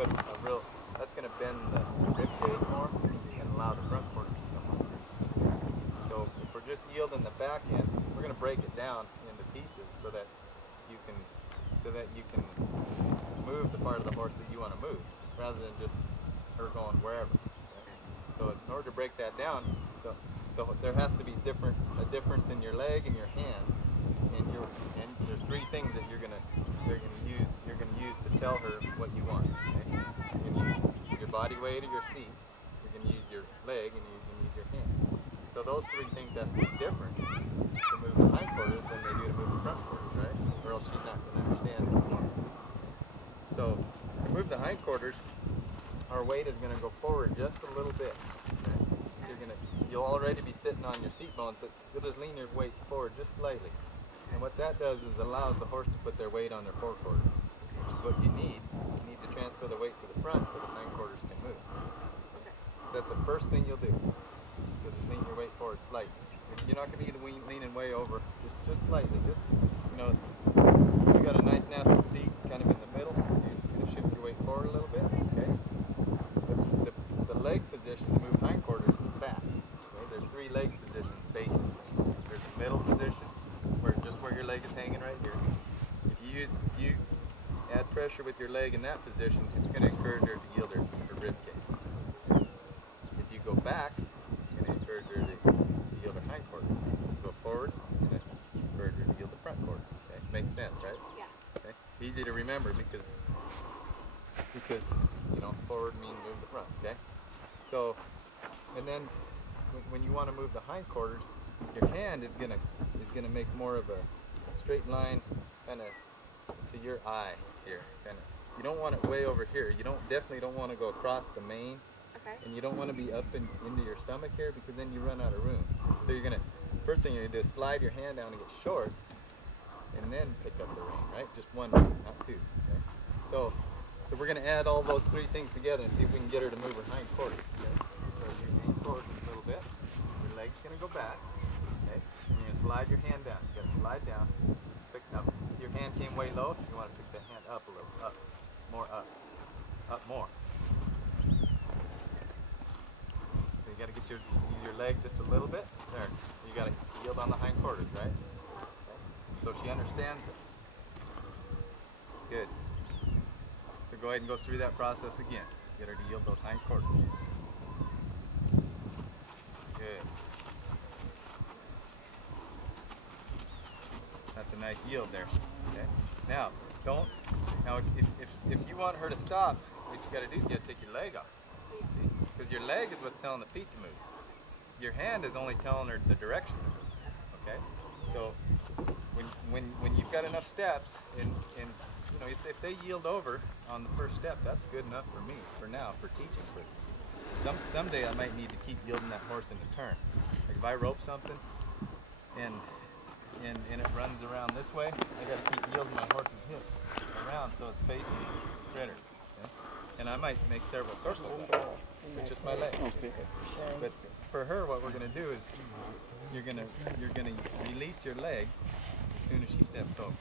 put a real, that's going to bend the rib cage more and allow the front quarters to come on. So if we're just yielding the back end, we're going to break it down into pieces so that you can move the part of the horse that you want to move, rather than just her going wherever. Okay? So in order to break that down, there has to be a difference in your leg and your hands, and there's three things that you're gonna use to tell her what you want. Okay? You're gonna use your body weight or your seat. You're gonna use your leg, and you're gonna use your hand. So those three things have to be different to move the hindquarters than they do to move the front quarters, right? Or else she's not gonna understand what you want. So to move the hindquarters, our weight is going to go forward just a little bit. Okay? You'll already be sitting on your seat bones, but you'll just lean your weight forward just slightly. And what that does is allows the horse to put their weight on their forequarters, which is what you need. You need to transfer the weight to the front so the hindquarters can move. That's the first thing you'll do. You'll just lean your weight forward slightly. You're not going to be leaning way over, just slightly. Just, you got a nice natural seat kind of in the middle. You're just going to shift your weight forward a little bit. Okay. The leg position to move hindquarters is back. Okay? There's three leg positions basically. There's the middle position, where your leg is hanging right here. If you add pressure with your leg in that position, it's going to encourage her to yield her rib cage. If you go back, it's going to encourage her to yield her hindquarters. If you go forward, it's going to encourage her to yield the front quarter. Okay? Makes sense, right? Yeah. Okay? Easy to remember because forward means move the front. Okay. So, and then when you want to move the hindquarters, your hand is gonna make more of a straight line, kind of to your eye here. Kind of. You don't want it way over here. You definitely don't want to go across the mane. Okay. And you don't want to be up into your stomach here, because then you run out of room. So first thing you're gonna do is slide your hand down and get short, and then pick up the rein. Right? Just one, not two. Okay? So we're going to add all those three things together and see if we can get her to move her hindquarters. Okay? So you lean forward a little bit. Your leg's going to go back. Okay? And you're going to slide your hand down. You've got to slide down. Pick up. Your hand came way low. You want to pick the hand up a little. Up. More up. Up more. So you got to get your leg just a little bit. There. You got to yield on the hindquarters, right? Okay? So she understands it. Good. So go ahead and go through that process again. Get her to yield those hindquarters. Good. That's a nice yield there. Okay. Now if you want her to stop, what you got to do is you got to take your leg off. See? Because your leg is what's telling the feet to move. Your hand is only telling her the direction to move. Okay. So when you've got enough steps and if they yield over on the first step, that's good enough for me, for now, for teaching. But someday I might need to keep yielding that horse in the turn. Like if I rope something and it runs around this way, I got to keep yielding my horse's hip around so it's facing the critter. Okay? And I might make several circles with just my leg. Okay. But for her, what we're going to do is you're going to release your leg as soon as she steps over.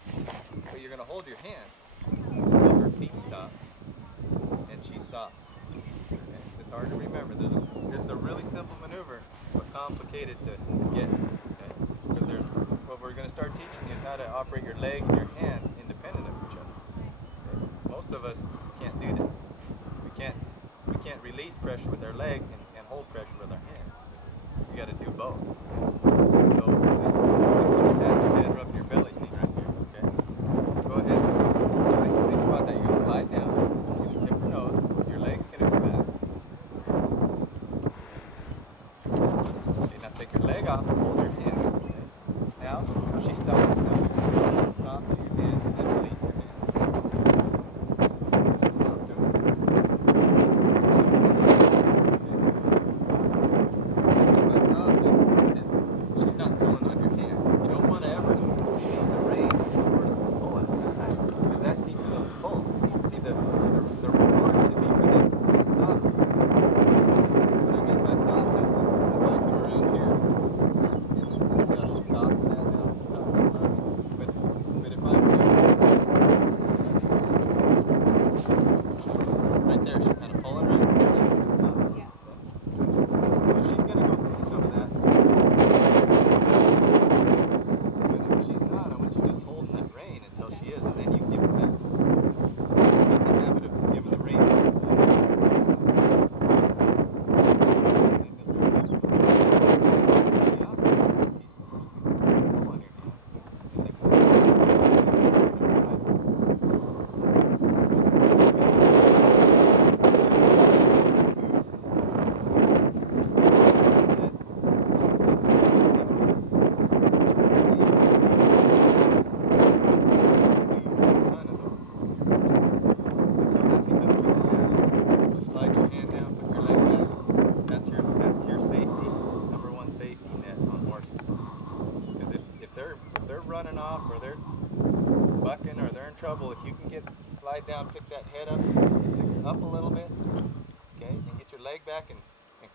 So you're going to hold your hand until her feet stop, and she's soft. Okay? It's hard to remember. This is a really simple maneuver, but complicated to get. Okay? Because what we're going to start teaching is how to operate your leg and your hand independent of each other. Okay? Most of us can't do that. We can't release pressure with our leg and hold pressure with our hand. We got to do both. So this is the pat your head, rub your belly thing right here. Okay? So go ahead. Think about that. You're going to slide down. You're going to tip her nose. Your leg's going to go back. Okay, now take your leg off and hold your hand. Okay? Now she stops. Now soften your hand and then release your hand. That's how I'm doing it. She's not pulling on your hand. You don't want to ever release the rein of the horse and pull it, because that teaches them to pull. See, the reward should be for them soft. What I mean by softness is the bulk around here.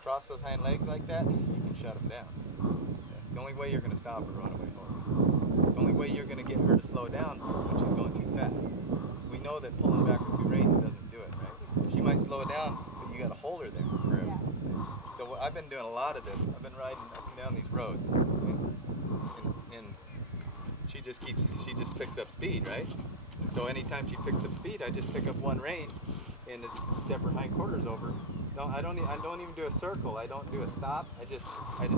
cross those hind legs like that, you can shut them down. The only way you're going to stop a runaway horse, the only way you're going to get her to slow down when she's going too fast. We know that pulling back with 2 reins doesn't do it, right? She might slow down, but you got to hold her there forever. Yeah. So I've been doing a lot of this. I've been riding up and down these roads, and she just picks up speed, right? So anytime she picks up speed, I just pick up 1 rein and just step her hind quarters over. No, I don't even do a circle. I don't do a stop. I just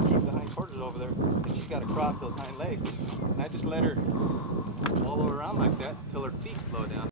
keep the hind quarters over there, and she's got to cross those hind legs. And I just let her wallow around like that until her feet slow down.